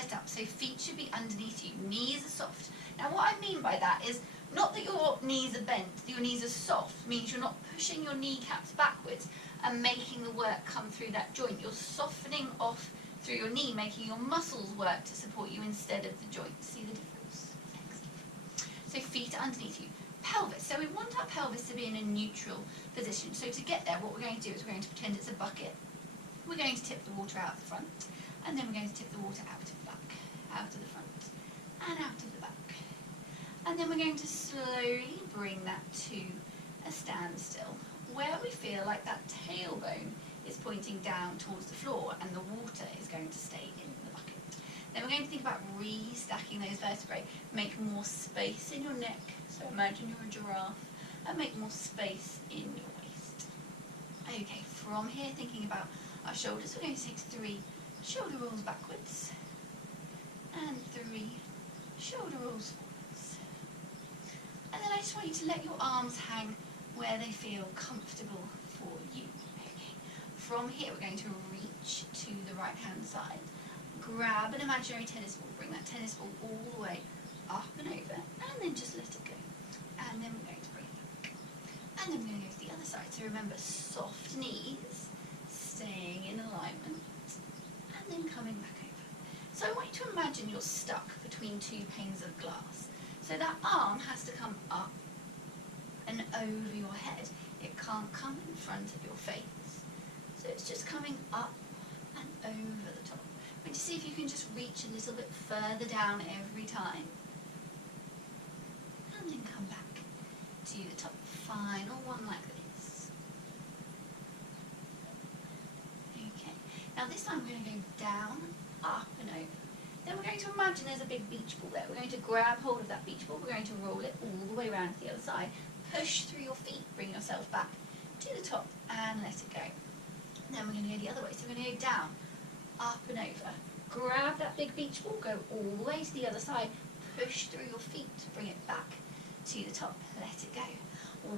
set up. So feet should be underneath you, knees are soft. Now what I mean by that is not that your knees are bent, your knees are soft, means you're not pushing your kneecaps backwards and making the work come through that joint. You're softening off through your knee, making your muscles work to support you instead of the joint. See the difference? Excellent. So feet are underneath you. Pelvis. So we want our pelvis to be in a neutral position. So to get there, what we're going to do is we're going to pretend it's a bucket. We're going to tip the water out of the front, and then we're going to tip the water out of the back, out of the front, and out of the back. And then we're going to slowly bring that to a standstill, where we feel like that tailbone is pointing down towards the floor and the water is going to stay in the bucket. Then we're going to think about restacking those vertebrae, make more space in your neck, so imagine you're a giraffe, and make more space in your waist. Okay, from here thinking about our shoulders, we're going to take 3 shoulder rolls backwards, and 3 shoulder rolls forwards. And then I just want you to let your arms hang where they feel comfortable for you. Okay. From here we're going to reach to the right hand side, grab an imaginary tennis ball, bring that tennis ball all the way up and over, and then just let it go. And then we're going to bring it back. And then we're going to go to the other side. So remember, soft knees, staying in alignment, and then coming back over. So I want you to imagine you're stuck between 2 panes of glass. So that arm has to come up and over your head. It can't come in front of your face. So it's just coming up and over the top. I want you to see if you can just reach a little bit further down every time. And then come back to the top. Final one like this. Okay. Now this time we're going to go down, up and over. Then we're going to imagine there's a big beach ball there. We're going to grab hold of that beach ball. We're going to roll it all the way around to the other side. Push through your feet. Bring yourself back to the top and let it go. Then we're going to go the other way. So we're going to go down, up and over. Grab that big beach ball. Go all the way to the other side. Push through your feet. Bring it back to the top. Let it go.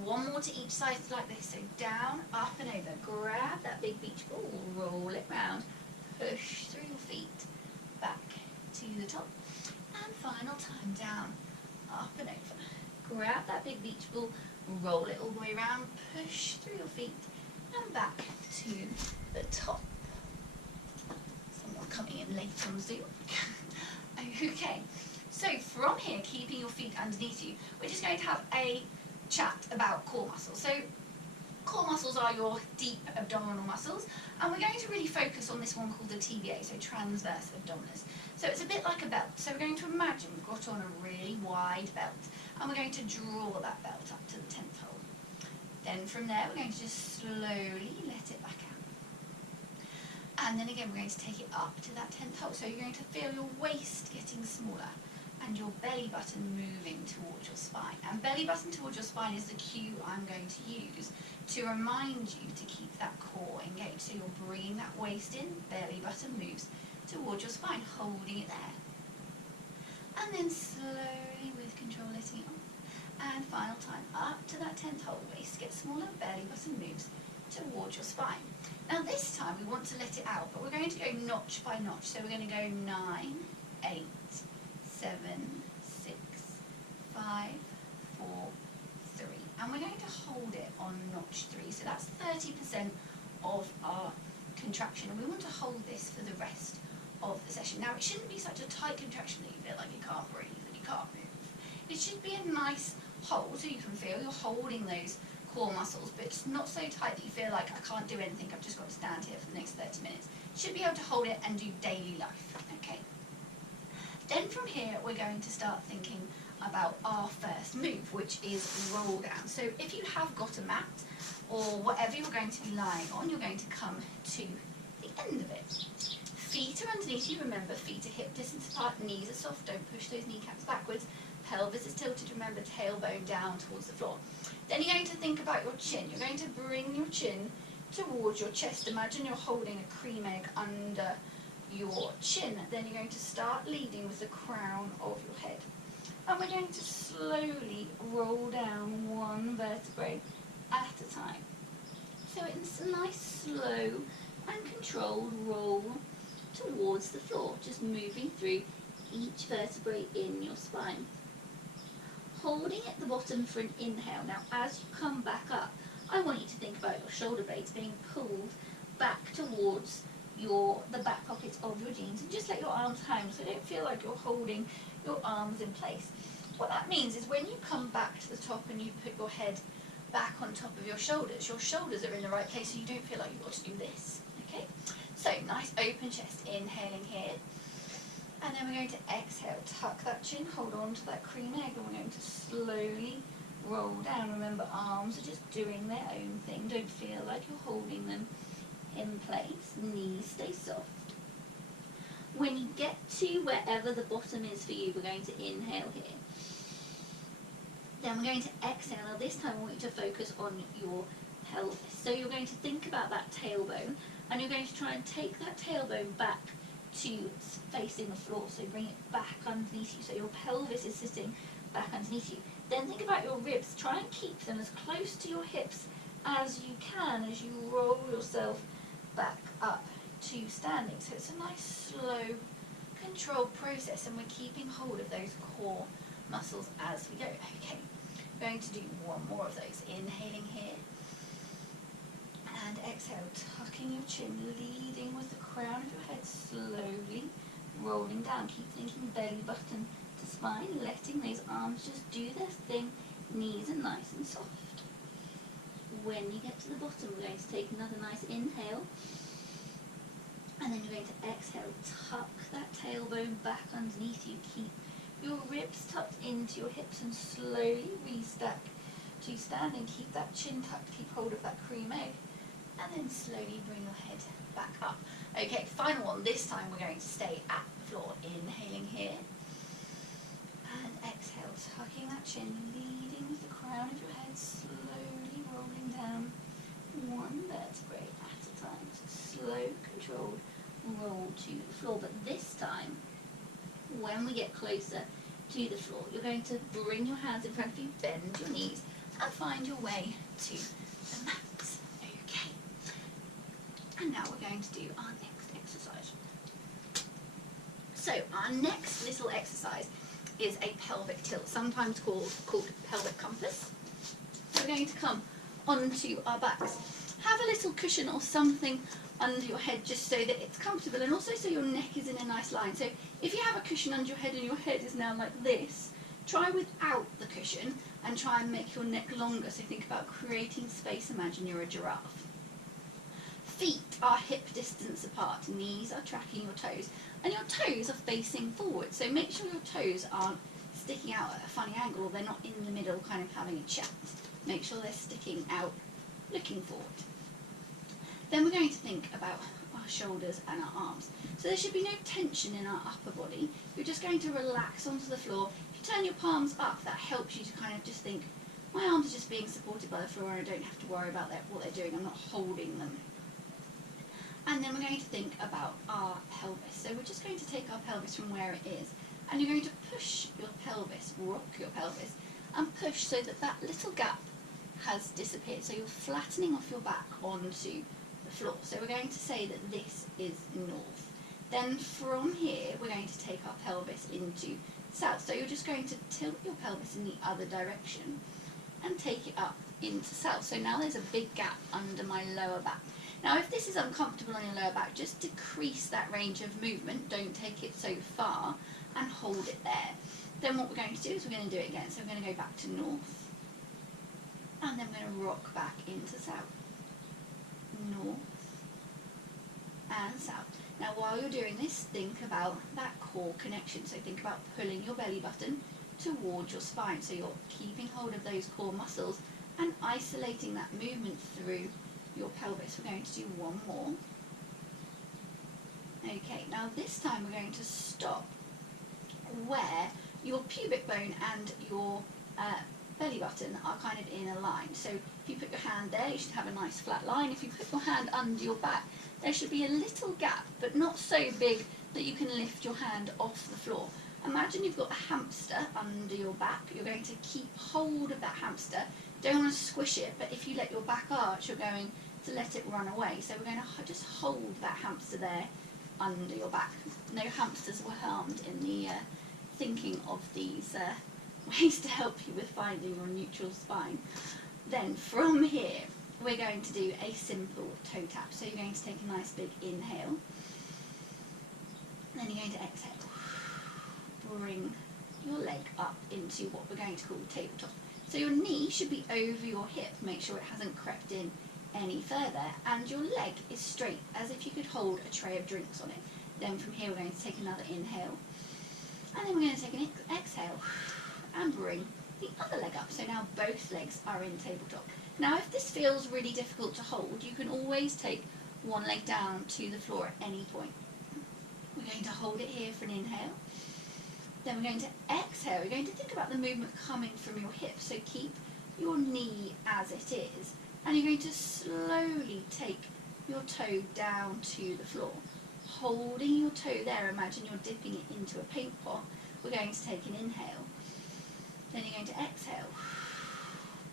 One more to each side like this. So down, up and over. Grab that big beach ball. Roll it round. Push through your feet. Back to the top, and final time down, up and over. Grab that big beach ball, roll it all the way around, push through your feet, and back to the top. Someone coming in late on Zoom. Okay, so from here, keeping your feet underneath you, we're just going to have a chat about core muscles. So core muscles are your deep abdominal muscles, and we're going to really focus on this one called the TBA, so transverse abdominis. So it's a bit like a belt. So we're going to imagine we've got on a really wide belt, and we're going to draw that belt up to the 10th hole. Then from there, we're going to just slowly let it back out. And then again, we're going to take it up to that 10th hole. So you're going to feel your waist getting smaller and your belly button moving towards your spine. And belly button towards your spine is the cue I'm going to use to remind you to keep that core engaged. So you're bringing that waist in, belly button moves towards your spine, holding it there. And then slowly, with control, letting it on. And final time, up to that 10th hole, waist gets smaller, belly button moves towards your spine. Now this time we want to let it out, but we're going to go notch by notch. So we're going to go 9, 8, 7, 6, 5, 4, 3. And we're going to hold it on notch 3. So that's 30% of our contraction. And we want to hold this for the rest of the session. Now it shouldn't be such a tight contraction that you feel like you can't breathe and you can't move. It should be a nice hold so you can feel you're holding those core muscles, but it's not so tight that you feel like I can't do anything, I've just got to stand here for the next 30 minutes. You should be able to hold it and do daily life. Okay. Then from here we're going to start thinking about our first move, which is roll down. So if you have got a mat or whatever you're going to be lying on, you're going to come to the end of it. Feet are underneath you, remember feet are hip distance apart, knees are soft, don't push those kneecaps backwards, pelvis is tilted, remember tailbone down towards the floor. Then you're going to think about your chin. You're going to bring your chin towards your chest. Imagine you're holding a cream egg under your chin. Then you're going to start leading with the crown of your head. And we're going to slowly roll down one vertebrae at a time. So it's a nice, slow and controlled roll towards the floor, just moving through each vertebrae in your spine. Holding at the bottom for an inhale. Now as you come back up, I want you to think about your shoulder blades being pulled back towards the back pockets of your jeans, and just let your arms hang so don't feel like you're holding your arms in place. What that means is when you come back to the top and you put your head back on top of your shoulders are in the right place so you don't feel like you've got to do this. Okay? So nice open chest, inhaling here. And then we're going to exhale, tuck that chin, hold on to that cream egg, and we're going to slowly roll down. Remember, arms are just doing their own thing. Don't feel like you're holding them in place. Knees stay soft. When you get to wherever the bottom is for you, we're going to inhale here. Then we're going to exhale. Now this time I want you to focus on your pelvis. So you're going to think about that tailbone, and you're going to try and take that tailbone back to facing the floor. So bring it back underneath you. So your pelvis is sitting back underneath you. Then think about your ribs. Try and keep them as close to your hips as you can as you roll yourself back up to standing. So it's a nice, slow, controlled process, and we're keeping hold of those core muscles as we go. Okay, we're going to do one more of those. Inhaling here. And exhale, tucking your chin, leading with the crown of your head, slowly rolling down. Keep thinking belly button to spine, letting those arms just do their thing. Knees are nice and soft. When you get to the bottom, we're going to take another nice inhale. And then you're going to exhale, tuck that tailbone back underneath you. Keep your ribs tucked into your hips and slowly restack to standing. Keep that chin tucked, keep hold of that cream egg. And then slowly bring your head back up. Okay, final one. This time we're going to stay at the floor. Inhaling here. And exhale, tucking that chin, leading with the crown of your head, slowly rolling down one vertebrae at a time. So slow, controlled roll to the floor. But this time, when we get closer to the floor, you're going to bring your hands in front of you, bend your knees, and find your way to the mat. And now we're going to do our next exercise. So our next little exercise is a pelvic tilt, sometimes called pelvic compass. We're going to come onto our backs. Have a little cushion or something under your head just so that it's comfortable, and also so your neck is in a nice line. So if you have a cushion under your head and your head is now like this, try without the cushion and try and make your neck longer. So think about creating space. Imagine you're a giraffe. Feet are hip distance apart, knees are tracking your toes, and your toes are facing forward. So make sure your toes aren't sticking out at a funny angle, or they're not in the middle kind of having a chat. Make sure they're sticking out, looking forward. Then we're going to think about our shoulders and our arms. So there should be no tension in our upper body. You're just going to relax onto the floor. If you turn your palms up, that helps you to kind of just think, my arms are just being supported by the floor and I don't have to worry about what they're doing. I'm not holding them. And then we're going to think about our pelvis. So we're just going to take our pelvis from where it is, and you're going to push your pelvis, rock your pelvis, and push so that that little gap has disappeared. So you're flattening off your back onto the floor. So we're going to say that this is north. Then from here, we're going to take our pelvis into south. So you're just going to tilt your pelvis in the other direction and take it up into south. So now there's a big gap under my lower back. Now if this is uncomfortable on your lower back, just decrease that range of movement, don't take it so far, and hold it there. Then what we're going to do is we're going to do it again. So we're going to go back to north, and then we're going to rock back into south. North and south. Now while you're doing this, think about that core connection. So think about pulling your belly button towards your spine. So you're keeping hold of those core muscles and isolating that movement through your pelvis. We're going to do one more. Okay, now this time we're going to stop where your pubic bone and your belly button are kind of in a line. So if you put your hand there, you should have a nice flat line. If you put your hand under your back, there should be a little gap, but not so big that you can lift your hand off the floor. Imagine you've got a hamster under your back. You're going to keep hold of that hamster. Don't want to squish it, but if you let your back arch, you're going to let it run away. So we're going to just hold that hamster there under your back. No hamsters were harmed in the thinking of these ways to help you with finding your neutral spine. Then from here, we're going to do a simple toe tap. So you're going to take a nice big inhale. Then you're going to exhale. Bring your leg up into what we're going to call tabletop. So your knee should be over your hip. Make sure it hasn't crept in any further. And your leg is straight, as if you could hold a tray of drinks on it. Then from here, we're going to take another inhale. And then we're going to take an exhale and bring the other leg up. So now both legs are in tabletop. Now if this feels really difficult to hold, you can always take one leg down to the floor at any point. We're going to hold it here for an inhale. Then we're going to exhale. You're going to think about the movement coming from your hips. So keep your knee as it is. And you're going to slowly take your toe down to the floor. Holding your toe there, imagine you're dipping it into a paint pot. We're going to take an inhale. Then you're going to exhale.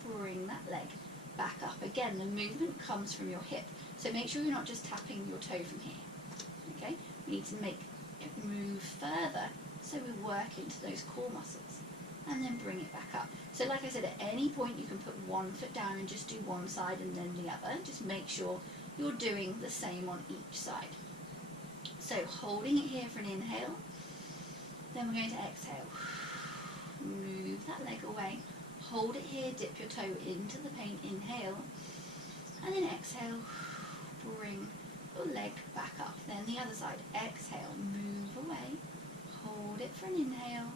Bring that leg back up. Again, the movement comes from your hip. So make sure you're not just tapping your toe from here. Okay? We need to make it move further so we work into those core muscles. And then bring it back up. So like I said, at any point you can put one foot down and just do one side and then the other. Just make sure you're doing the same on each side. So holding it here for an inhale. Then we're going to exhale. Move that leg away. Hold it here, dip your toe into the paint, inhale. And then exhale, bring your leg back up. Then the other side, exhale, move away. Hold it for an inhale.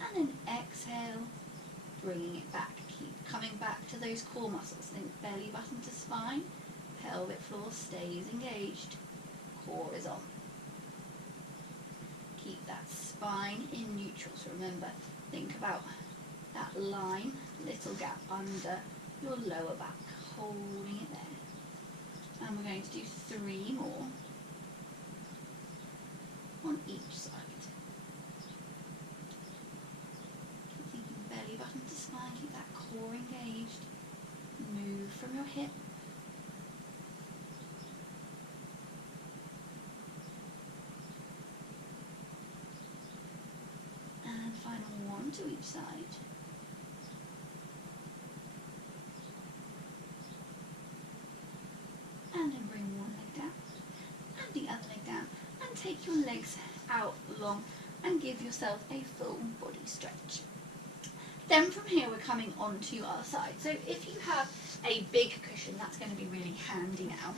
And then exhale, bringing it back. Keep coming back to those core muscles. Think belly button to spine. Pelvic floor stays engaged. Core is on. Keep that spine in neutral. So remember, think about that line, little gap under your lower back, holding it there. And we're going to do 3 more on each side. Keep thinking belly button to spine, keep that core engaged. Move from your hip. And final one to each side. And then bring one leg down and the other leg down, and take your legs out long and give yourself a full body stretch. Then from here we're coming on to your other side. So if you have a big cushion, that's going to be really handy now.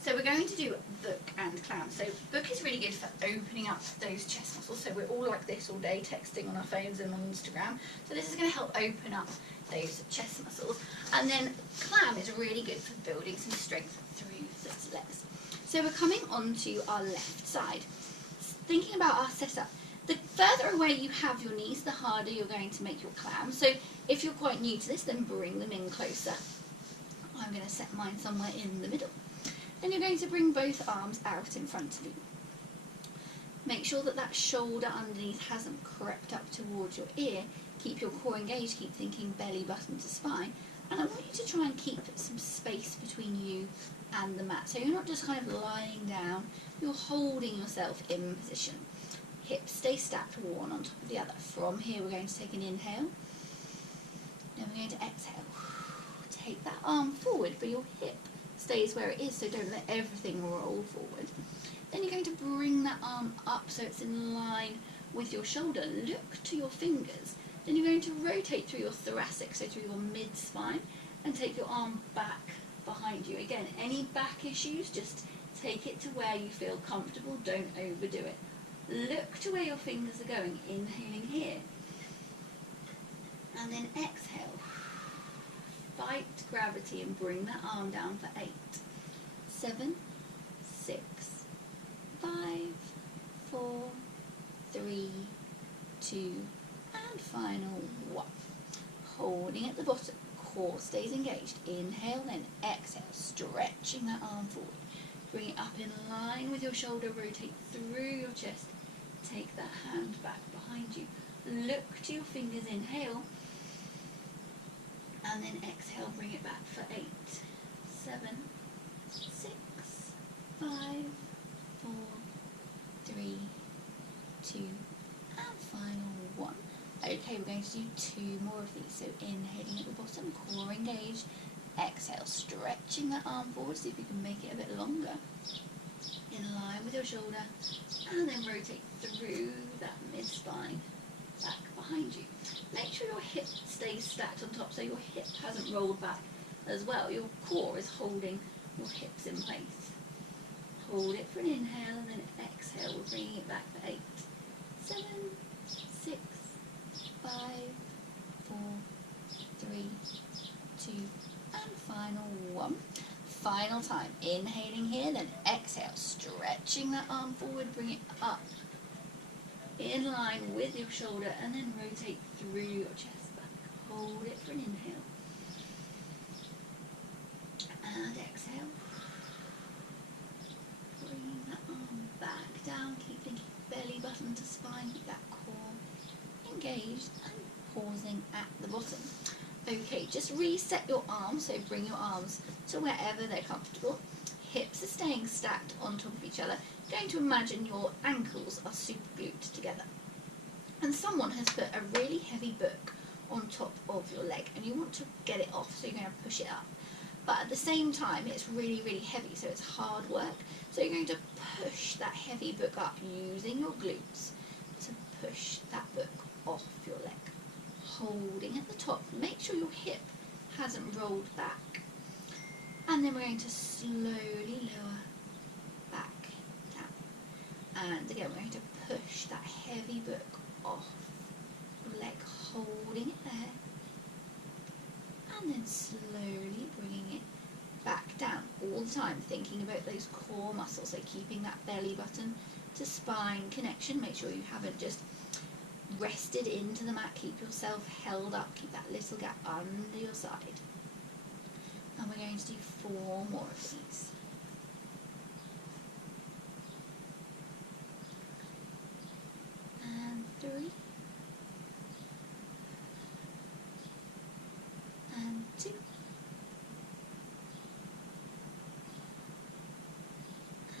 So we're going to do book and clown. So book is really good for opening up those chest muscles. So we're all like this all day, texting on our phones and on Instagram. So this is going to help open up those chest muscles. And then clown is really good for building some strength through those legs. So we're coming on to our left side. Thinking about our setup, the further away you have your knees, the harder you're going to make your clown. So if you're quite new to this, then bring them in closer. I'm going to set mine somewhere in the middle. Then you're going to bring both arms out in front of you. Make sure that that shoulder underneath hasn't crept up towards your ear. Keep your core engaged, keep thinking belly button to spine. And I want you to try and keep some space between you and the mat. So you're not just kind of lying down, you're holding yourself in position. Hips stay stacked one on top of the other. From here we're going to take an inhale. Then we're going to exhale. Take that arm forward, but your hip stays where it is, so don't let everything roll forward. Then you're going to bring that arm up so it's in line with your shoulder. Look to your fingers. Then you're going to rotate through your thoracic, so through your mid-spine, and take your arm back behind you. Again, any back issues, just take it to where you feel comfortable, don't overdo it. Look to where your fingers are going, inhaling here. And then exhale. Fight gravity and bring that arm down for 8, 7, 6, 5, 4, 3, 2, and final 1. Holding at the bottom, core stays engaged. Inhale, then exhale, stretching that arm forward. Bring it up in line with your shoulder, rotate through your chest. Take that hand back behind you. Look to your fingers, inhale. And then exhale, bring it back for 8, 7, 6, 5, 4, 3, 2, and final 1. Okay, we're going to do 2 more of these. So inhaling at the bottom, core engaged. Exhale, stretching that arm forward, see if you can make it a bit longer. In line with your shoulder, and then rotate through that mid-spine, back behind you. Make sure your hip stays stacked on top, so your hip hasn't rolled back as well. Your core is holding your hips in place. Hold it for an inhale, and then exhale, we're bringing it back for 8, 7, 6, 5, 4, 3, 2, and final 1. Final time, inhaling here, then exhale, stretching that arm forward, bring it up, in line with your shoulder, and then rotate through your chest back. Hold it for an inhale, and exhale. Bring that arm back down, keep thinking belly button to spine, keep that core engaged, and pausing at the bottom. Okay, just reset your arms, so bring your arms to wherever they're comfortable. Hips are staying stacked on top of each other. You're going to imagine your ankles are super glued together. And someone has put a really heavy book on top of your leg, and you want to get it off, so you're going to push it up. But at the same time, it's really, really heavy, so it's hard work. So you're going to push that heavy book up using your glutes to push that book off your leg. Holding at the top, make sure your hip hasn't rolled back, and then we're going to slowly lower back down, and again we're going to push that heavy book off your leg, holding it there, and then slowly bringing it back down, all the time thinking about those core muscles, so keeping that belly button to spine connection. Make sure you haven't just rested into the mat, keep yourself held up, keep that little gap under your side. And we're going to do 4 more of these. And 3. And 2.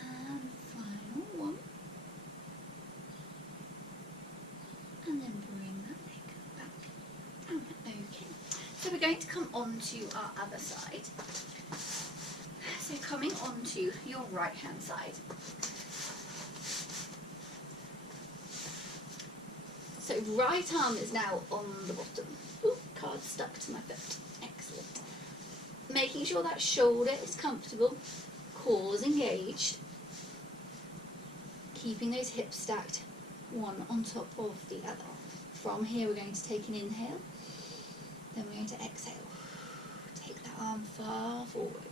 And final 1. And then bring that leg back down. Okay, so we're going to come on to our other side. So coming on to your right hand side. So right arm is now on the bottom. Ooh, card stuck to my foot. Excellent. Making sure that shoulder is comfortable, core's engaged. Keeping those hips stacked, one on top of the other. From here we're going to take an inhale, then we're going to exhale. Take that arm far forward,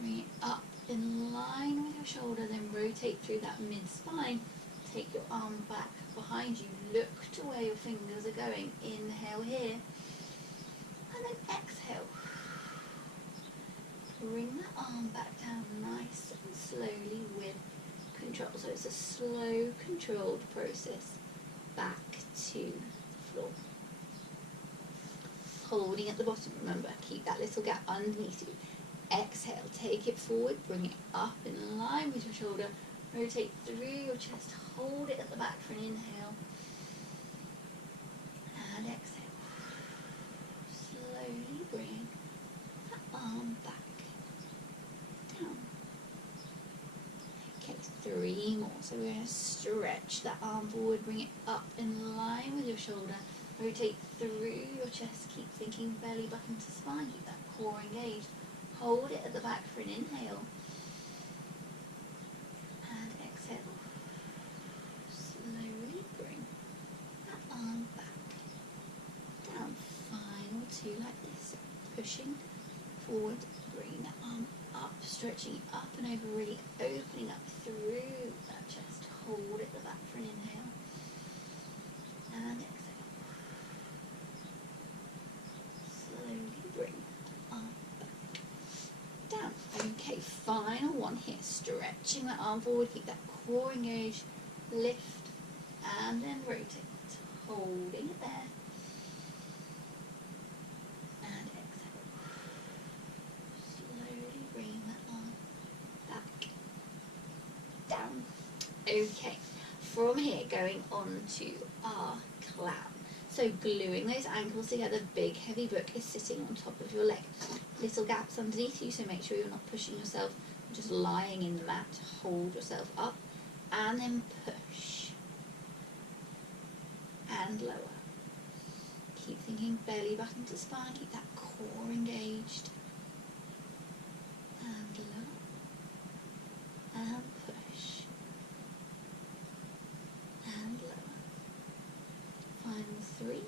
bring it up in line with your shoulder, then rotate through that mid-spine. Take your arm back behind you, look to where your fingers are going. Inhale here, and then exhale. Bring that arm back down nice and slowly with control. So it's a slow, controlled process back to the floor. Holding at the bottom, remember, keep that little gap underneath you. Exhale, take it forward, bring it up in line with your shoulder, rotate through your chest, hold it at the back for an inhale, and exhale. Slowly bring that arm back down. Okay, 3 more. So we're going to stretch that arm forward, bring it up in line with your shoulder, rotate through your chest, keep thinking belly button to spine, keep that core engaged, hold it at the back for an inhale, and exhale. Slowly bring that arm back down. Final 2 like this, pushing forward, bring that arm up, stretching it up and over, really opening up through that chest. Hold it at the back for an inhale, and exhale. Slowly bring that arm back down. Okay, final 1 here, stretching that arm forward, keep that core engaged, lift, and then rotate. Holding it there, and exhale. Slowly bring that arm back down. Okay, from here going on to our clown. So gluing those ankles together, big heavy book is sitting on top of your leg. Little gaps underneath you, so make sure you're not pushing yourself, just lying in the mat. Hold yourself up and then push and lower. Keep thinking belly button to spine, keep that core engaged. And lower and push and lower. Final 3,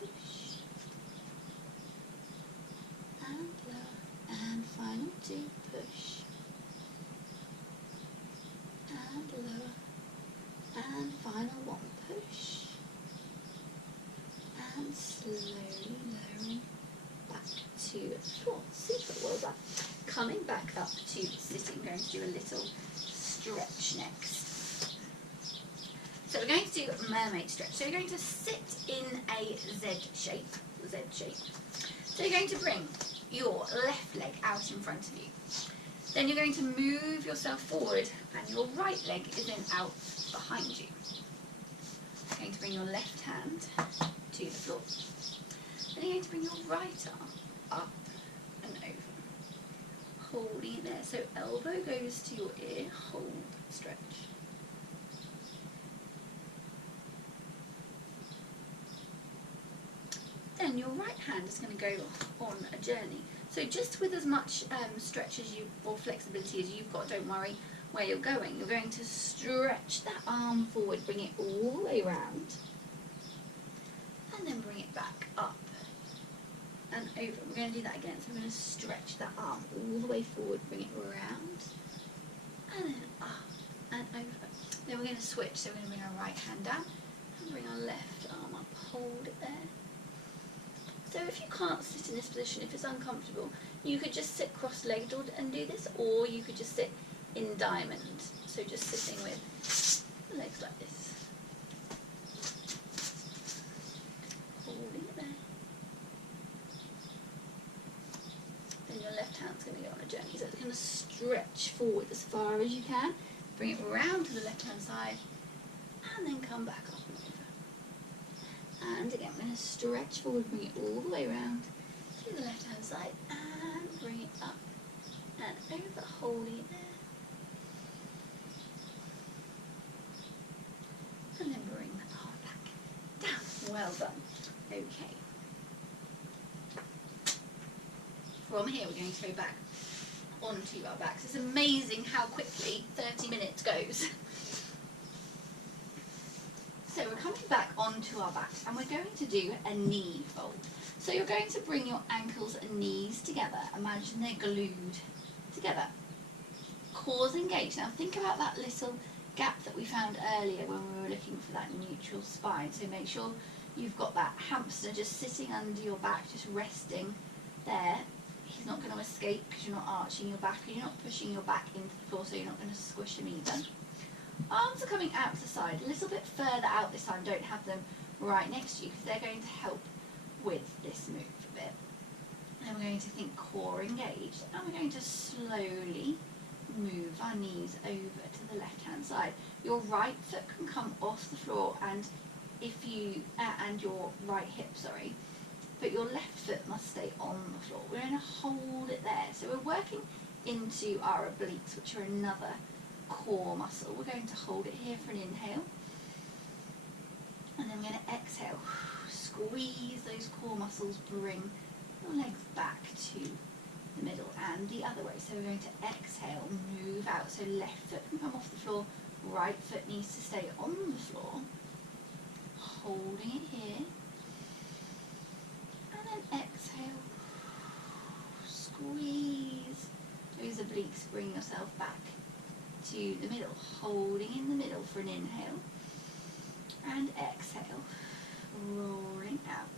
push and lower, and final 2, push and lower, and final 1, push and slowly lowering back to the floor. Super, well done. Coming back up to sitting, going to do a little stretch next. So we're going to do a mermaid stretch. So you're going to sit in a Z shape. So you're going to bring your left leg out in front of you. Then you're going to move yourself forward and your right leg is then out behind you. You're going to bring your left hand to the floor. Then you're going to bring your right arm up and over. Holding it there. So elbow goes to your ear, hold, stretch. Then your right hand is going to go on a journey. So just with as much stretch as you, or flexibility as you've got, don't worry where you're going. You're going to stretch that arm forward, bring it all the way round, and then bring it back up and over. We're going to do that again. So we're going to stretch that arm all the way forward, bring it round, and then up and over. Then we're going to switch. So we're going to bring our right hand down and bring our left arm up. Hold it there. So if you can't sit in this position, if it's uncomfortable, you could just sit cross-legged and do this, or you could just sit in diamond. So just sitting with the legs like this. Holding it there. Then your left hand's going to go on a journey. So it's going to stretch forward as far as you can. Bring it round to the left-hand side, and then come back up and over. And again, we're going to stretch forward, bring it all the way around to the left-hand side, and bring it up and over, holding it there. And then bring that arm back down. Well done. Okay. From here, we're going to go back onto our backs. It's amazing how quickly 30 minutes goes. So we're coming back onto our back and we're going to do a knee fold. So you're going to bring your ankles and knees together. Imagine they're glued together. Cores engaged. Now think about that little gap that we found earlier when we were looking for that neutral spine. So make sure you've got that hamster just sitting under your back, just resting there. He's not going to escape because you're not arching your back and you're not pushing your back into the floor, so you're not going to squish him either. Arms are coming out to the side, a little bit further out this time. Don't have them right next to you because they're going to help with this move a bit. And we're going to think core engaged, and we're going to slowly move our knees over to the left hand side. Your right foot can come off the floor, and if you and your right hip, sorry, but your left foot must stay on the floor. We're going to hold it there. So we're working into our obliques, which are another core muscle. We're going to hold it here for an inhale, and then we're going to exhale. Squeeze those core muscles, bring your legs back to the middle and the other way. So we're going to exhale, move out. So left foot can come off the floor, right foot needs to stay on the floor. Holding it here, and then exhale. Squeeze those obliques, bring yourself back to the middle, holding in the middle for an inhale, and exhale, rolling out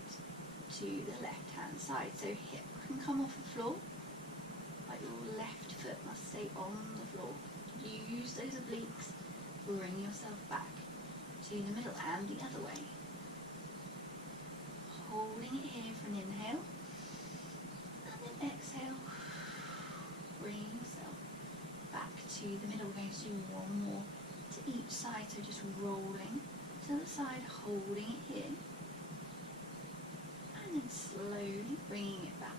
to the left hand side. So hip can come off the floor, but your left foot must stay on the floor. Use those obliques, bring yourself back to the middle and the other way. Holding it here for an inhale, and then exhale, bring yourself back to the middle. We're going to do one more to each side, so just rolling to the side, holding it here, and then slowly bringing it back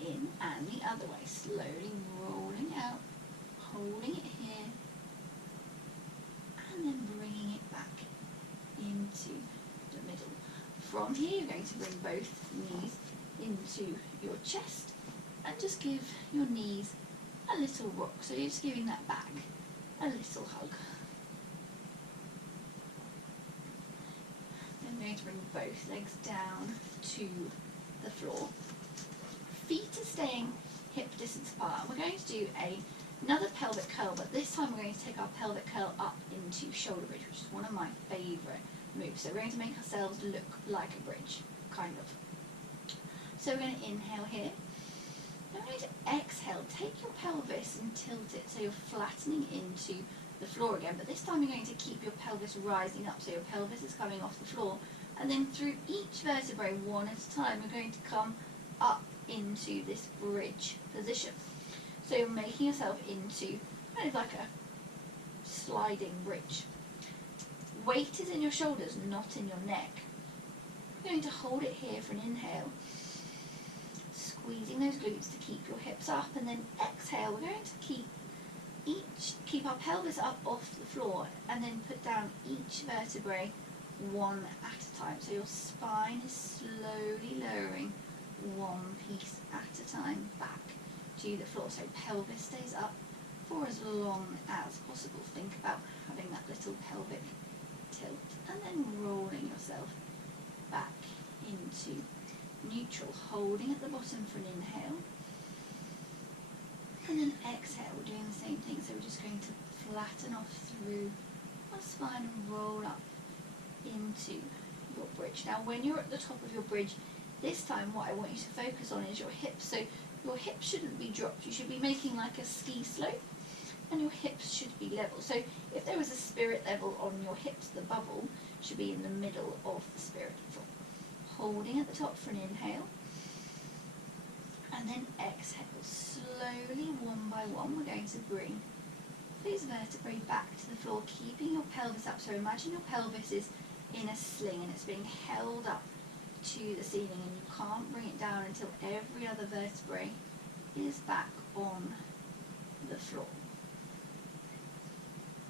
in, and the other way, slowly rolling out, holding it here, and then bringing it back into the middle. From here, you're going to bring both knees into your chest and just give your knees a little rock. So you're just giving that back a little hug. Then we're going to bring both legs down to the floor. Feet are staying hip distance apart. We're going to do another pelvic curl, but this time we're going to take our pelvic curl up into shoulder bridge, which is one of my favourite moves. So we're going to make ourselves look like a bridge, kind of. So we're going to inhale here. Then we're going to exhale. Take your pelvis and tilt it so you're flattening into the floor again, but this time you're going to keep your pelvis rising up, so your pelvis is coming off the floor, and then through each vertebrae, one at a time, you're going to come up into this bridge position. So you're making yourself into kind of like a sliding bridge. Weight is in your shoulders, not in your neck. You're going to hold it here for an inhale, squeezing those glutes to keep your hips up, and then exhale, we're going to keep our pelvis up off the floor, and then put down each vertebrae one at a time. So your spine is slowly lowering one piece at a time back to the floor. So pelvis stays up for as long as possible. Think about having that little pelvic tilt, and then rolling yourself back into neutral, holding at the bottom for an inhale, and then exhale. We're doing the same thing, so we're just going to flatten off through our spine and roll up into your bridge. Now when you're at the top of your bridge, this time what I want you to focus on is your hips. So your hips shouldn't be dropped. You should be making like a ski slope, and your hips should be level. So if there was a spirit level on your hips, the bubble should be in the middle of the spirit level. Holding at the top for an inhale, and then exhale. Slowly, one by one, we're going to bring these vertebrae back to the floor, keeping your pelvis up. So imagine your pelvis is in a sling and it's being held up to the ceiling, and you can't bring it down until every other vertebrae is back on the floor.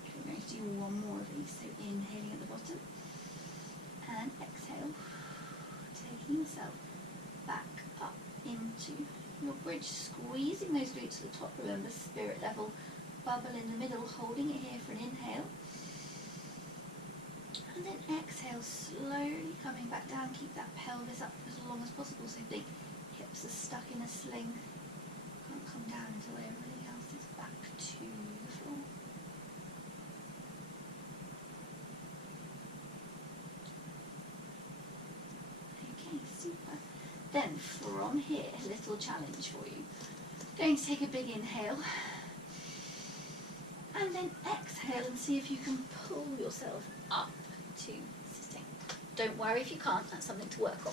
Okay, we're going to do one more of these. So inhaling at the bottom and exhale, taking yourself back up into your bridge, squeezing those glutes to the top. Remember, spirit level, bubble in the middle, holding it here for an inhale, and then exhale, slowly coming back down. Keep that pelvis up as long as possible, so think hips are stuck in a sling, can't come down until everything else is back to the floor. Okay, super. Then from here, a little challenge for you. Going to take a big inhale, and then exhale and see if you can pull yourself up to sitting. Don't worry if you can't, that's something to work on.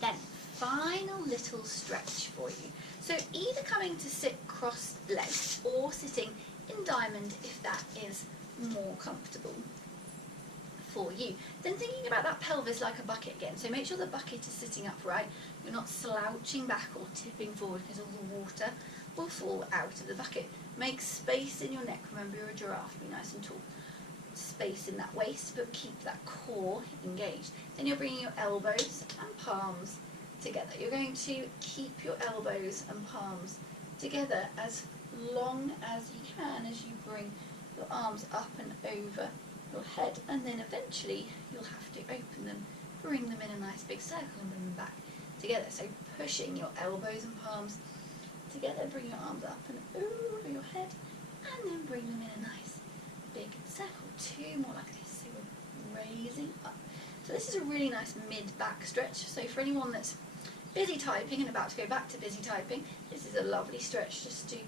Then, final little stretch for you. So either coming to sit cross-legged or sitting in diamond if that is more comfortable for you. Then thinking about that pelvis like a bucket again. So make sure the bucket is sitting upright. You're not slouching back or tipping forward, because all the water will fall out of the bucket. Make space in your neck. Remember, you're a giraffe. Be nice and tall. Space in that waist, but keep that core engaged. Then you're bringing your elbows and palms together. You're going to keep your elbows and palms together as long as you can as you bring your arms up and over your head, and then eventually you'll have to open them, bring them in a nice big circle, and bring them back together. So pushing your elbows and palms together, bring your arms up and over your head, and then bring them in a nice big circle. Two more like this. So we're raising up. So this is a really nice mid-back stretch. So for anyone that's busy typing and about to go back to busy typing, this is a lovely stretch just to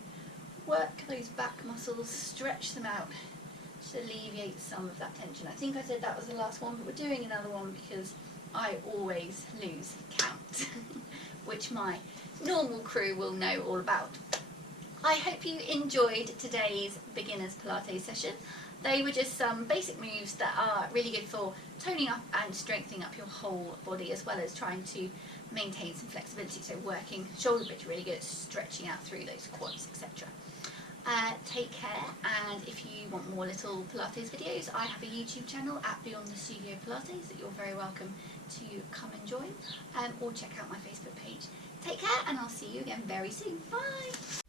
work those back muscles, stretch them out to alleviate some of that tension. I think I said that was the last one, but we're doing another one because I always lose count, which my normal crew will know all about. I hope you enjoyed today's beginners Pilates session. They were just some basic moves that are really good for toning up and strengthening up your whole body, as well as trying to maintain some flexibility. So working shoulder bridge, really good at stretching out through those quads, etc. Take care, and if you want more little Pilates videos, I have a YouTube channel at Beyond the Studio Pilates that you're very welcome to come and join, or check out my Facebook page. Take care, and I'll see you again very soon. Bye!